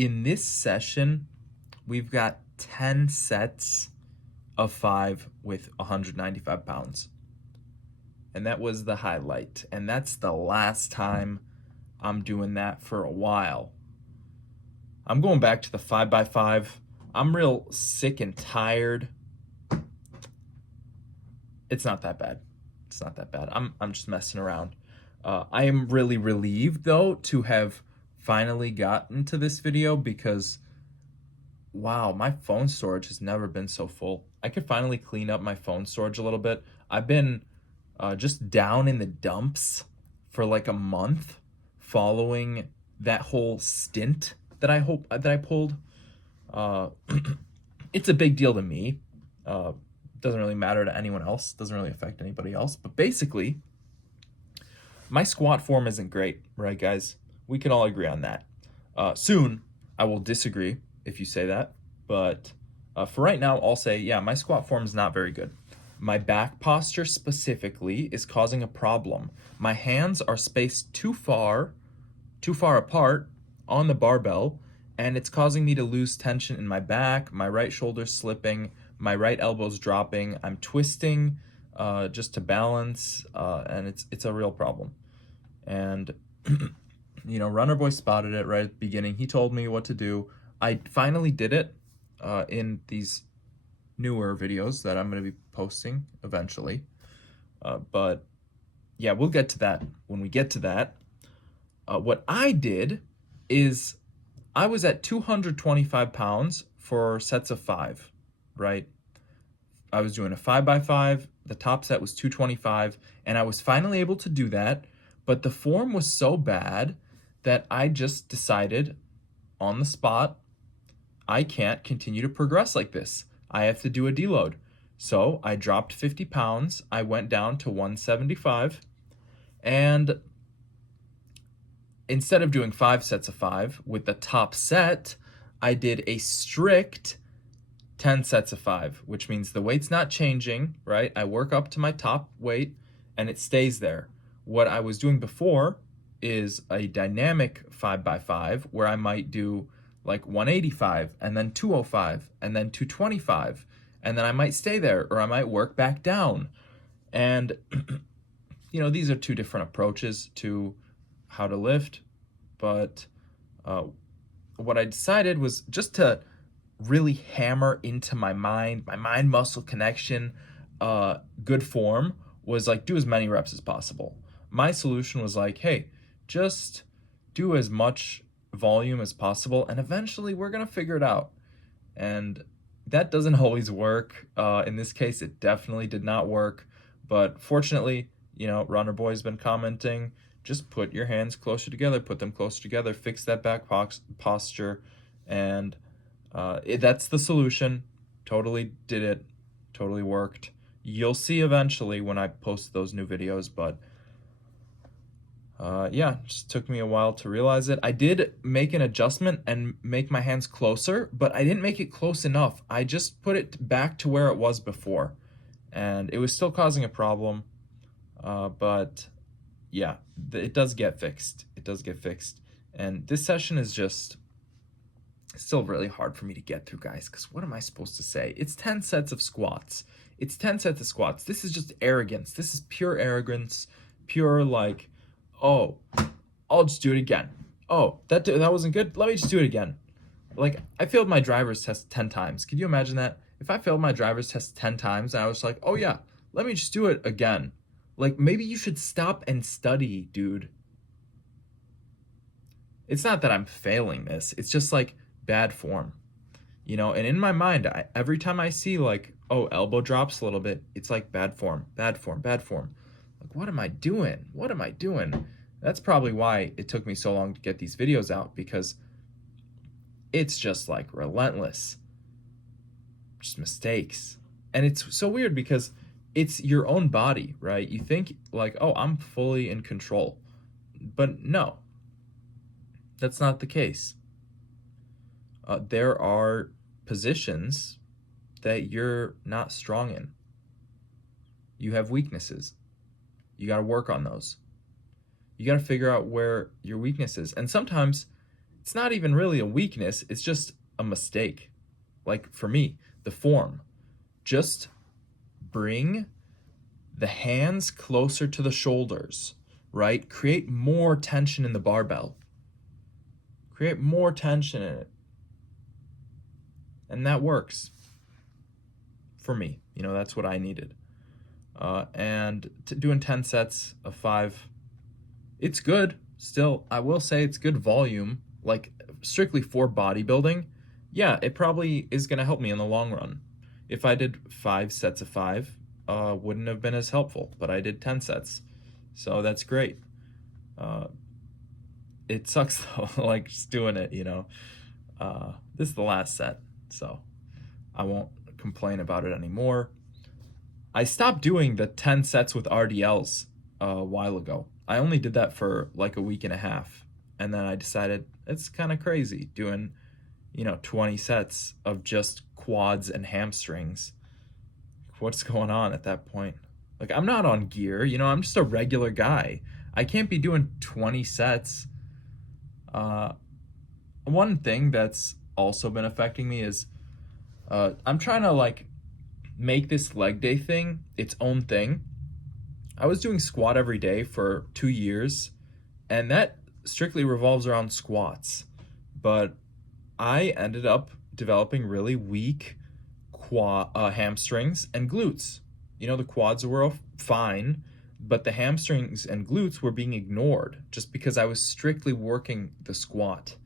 In this session, we've got 10 sets of 5 with 195 pounds. And that was the highlight. And that's the last time I'm doing that for a while. I'm going back to the 5x5. I'm real sick and tired. It's not that bad. It's not that bad. I'm just messing around. I am really relieved, though, to have finally gotten to this video because, wow, my phone storage has never been so full. I could finally clean up my phone storage a little bit. I've been just down in the dumps for like a month following that whole stint that I pulled. It's a big deal to me. Doesn't really matter to anyone else. Doesn't really affect anybody else. But basically, my squat form isn't great, right, guys? We can all agree on that. Soon, I will disagree if you say that. But for right now, I'll say, yeah, my squat form is not very good. My back posture specifically is causing a problem. My hands are spaced too far apart on the barbell, and it's causing me to lose tension in my back, my right shoulder slipping, my right elbow's dropping. I'm twisting just to balance, and it's a real problem. And Runner Boy spotted it right at the beginning. He told me what to do. I finally did it in these newer videos that I'm going to be posting eventually. But yeah, we'll get to that when we get to that. What I did is I was at 225 pounds for sets of 5, right? I was doing a 5x5. The top set was 225, and I was finally able to do that. But the form was so bad that I just decided on the spot, I can't continue to progress like this. I have to do a deload. So I dropped 50 pounds. I went down to 175. And instead of doing 5 sets of 5 with the top set, I did a strict 10 sets of 5, which means the weight's not changing, right? I work up to my top weight and it stays there. What I was doing before is a dynamic 5x5 where I might do like 185 and then 205 and then 225, and then I might stay there or I might work back down. And these are two different approaches to how to lift, but what I decided was just to really hammer into my mind muscle connection, good form was like do as many reps as possible. My solution was like, hey, just do as much volume as possible and eventually we're gonna figure it out. And that doesn't always work. In this case, it definitely did not work, but fortunately, Runner Boy's been commenting, just put your hands closer together, put them closer together, fix that back posture, and that's the solution. Totally did it. Totally worked. You'll see eventually when I post those new videos, but yeah, just took me a while to realize it. I did make an adjustment and make my hands closer, but I didn't make it close enough. I just put it back to where it was before, and it was still causing a problem. But yeah, it does get fixed. It does get fixed. And this session is just still really hard for me to get through, guys, because what am I supposed to say? It's 10 sets of squats. It's 10 sets of squats. This is just arrogance. This is pure arrogance, pure like, oh, I'll just do it again. Oh, that wasn't good. Let me just do it again. Like, I failed my driver's test 10 times. Could you imagine that? If I failed my driver's test 10 times and I was like, oh yeah, let me just do it again. Like, maybe you should stop and study, dude. It's not that I'm failing this. It's just like bad form, and in my mind, every time I see like, oh, elbow drops a little bit, it's like bad form, bad form, bad form. Like, what am I doing? What am I doing? That's probably why it took me so long to get these videos out, because it's just like relentless, just mistakes. And it's so weird because it's your own body, right? You think like, oh, I'm fully in control, but no, that's not the case. There are positions that you're not strong in. You have weaknesses. You got to work on those. You got to figure out where your weakness is. And sometimes It's not even really a weakness, it's just a mistake. Like for me, the form. Just bring the hands closer to the shoulders, right? Create more tension in the barbell. Create more tension in it. And that works for me. You know, that's what I needed. And doing 10 sets of 5, it's good. Still, I will say it's good volume, like strictly for bodybuilding. Yeah, it probably is going to help me in the long run. If I did 5 sets of 5, wouldn't have been as helpful, but I did 10 sets. So that's great. It sucks though, like just doing it, you know. This is the last set, so I won't complain about it anymore. I stopped doing the 10 sets with RDLs a while ago. I only did that for like a week and a half. And then I decided it's kind of crazy doing, 20 sets of just quads and hamstrings. What's going on at that point? Like, I'm not on gear, I'm just a regular guy. I can't be doing 20 sets. One thing that's also been affecting me is I'm trying to like make this leg day thing its own thing. I was doing squat every day for 2 years, and that strictly revolves around squats. But I ended up developing really weak hamstrings and glutes. The quads were fine, but the hamstrings and glutes were being ignored just because I was strictly working the squat.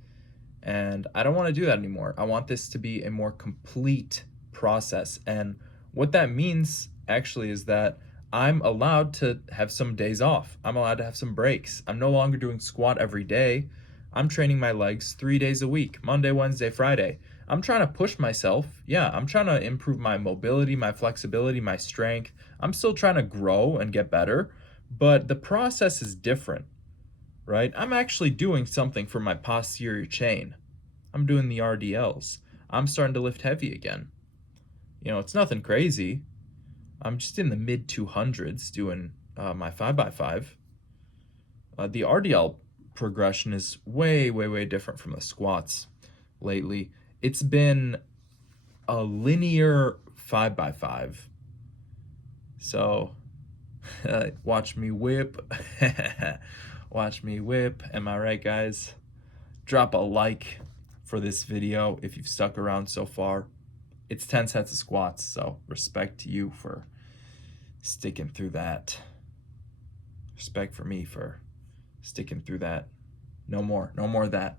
And I don't want to do that anymore. I want this to be a more complete process. And what that means actually is that I'm allowed to have some days off. I'm allowed to have some breaks. I'm no longer doing squat every day. I'm training my legs 3 days a week, Monday, Wednesday, Friday. I'm trying to push myself. Yeah, I'm trying to improve my mobility, my flexibility, my strength. I'm still trying to grow and get better, but the process is different, right? I'm actually doing something for my posterior chain. I'm doing the RDLs. I'm starting to lift heavy again. It's nothing crazy. I'm just in the mid 200s doing my 5x5. The RDL progression is way, way, way different from the squats lately. It's been a linear 5x5. So watch me whip. Watch me whip. Am I right, guys? Drop a like for this video if you've stuck around so far. It's 10 sets of squats, so respect to you for sticking through that. Respect for me for sticking through that. No more of that.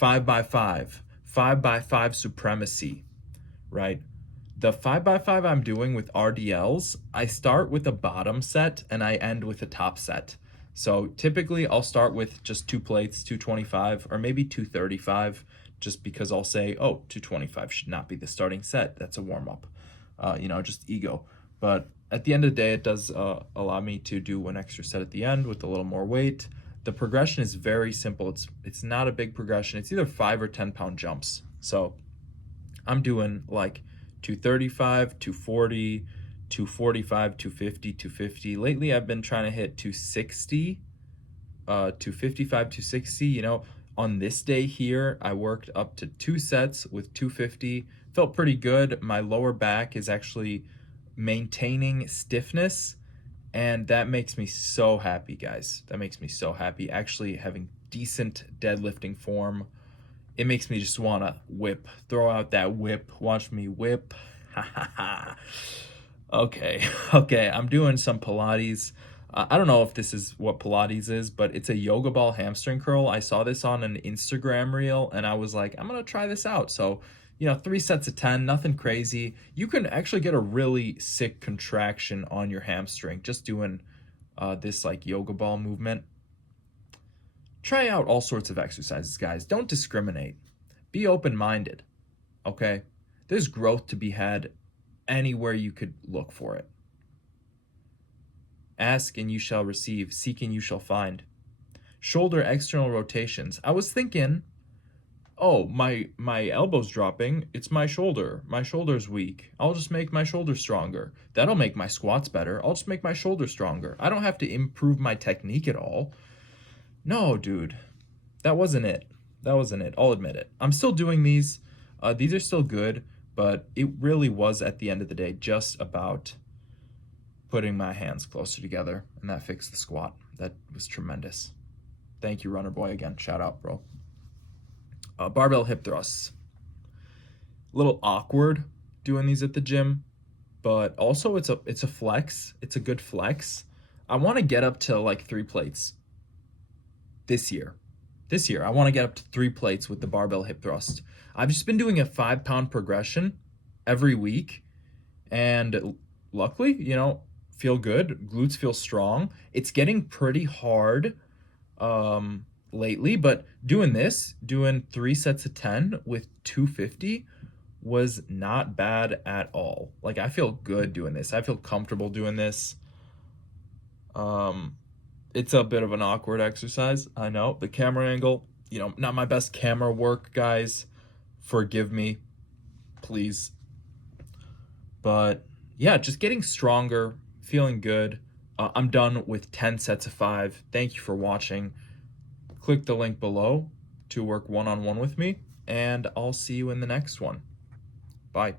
5x5, 5x5 supremacy, right? The 5x5 I'm doing with RDLs, I start with a bottom set and I end with a top set. So typically I'll start with just 2 plates, 225 or maybe 235, just because I'll say, 225 should not be the starting set. That's a warm up, just ego. But at the end of the day, it does allow me to do one extra set at the end with a little more weight. The progression is very simple. It's not a big progression. It's either 5 or 10 pound jumps. So I'm doing like 235, 240, 245, 250, 250. Lately, I've been trying to hit 260, 255, 260. On this day here, I worked up to 2 sets with 250. Felt pretty good. My lower back is actually maintaining stiffness, and that makes me so happy, guys. That makes me so happy. Actually having decent deadlifting form. It makes me just want to whip. Throw out that whip. Watch me whip. Okay, I'm doing some Pilates. I don't know if this is what Pilates is, but it's a yoga ball hamstring curl. I saw this on an Instagram reel, and I was like, I'm going to try this out. So, 3 sets of 10, nothing crazy. You can actually get a really sick contraction on your hamstring just doing this like yoga ball movement. Try out all sorts of exercises, guys. Don't discriminate. Be open-minded, okay? There's growth to be had anywhere you could look for it. Ask and you shall receive. Seek and you shall find. Shoulder external rotations. I was thinking, my elbow's dropping. It's my shoulder. My shoulder's weak. I'll just make my shoulder stronger. That'll make my squats better. I'll just make my shoulder stronger. I don't have to improve my technique at all. No, dude. That wasn't it. That wasn't it. I'll admit it. I'm still doing these. These are still good, but it really was at the end of the day just about putting my hands closer together, and that fixed the squat. That was tremendous. Thank you, Runner Boy, again. Shout out, bro. Barbell hip thrusts. A little awkward doing these at the gym, but also it's a flex. It's a good flex. I want to get up to like 3 plates this year. I want to get up to 3 plates with the barbell hip thrust. I've just been doing a 5-pound progression every week, and luckily, feel good. Glutes feel strong. It's getting pretty hard lately, but doing 3 sets of 10 with 250 was not bad at all. Like, I feel good doing this. I feel comfortable doing this. It's a bit of an awkward exercise. I know the camera angle, not my best camera work, guys. Forgive me, please. But yeah, just getting stronger, feeling good. I'm done with 10 sets of 5. Thank you for watching. Click the link below to work one-on-one with me, and I'll see you in the next one. Bye.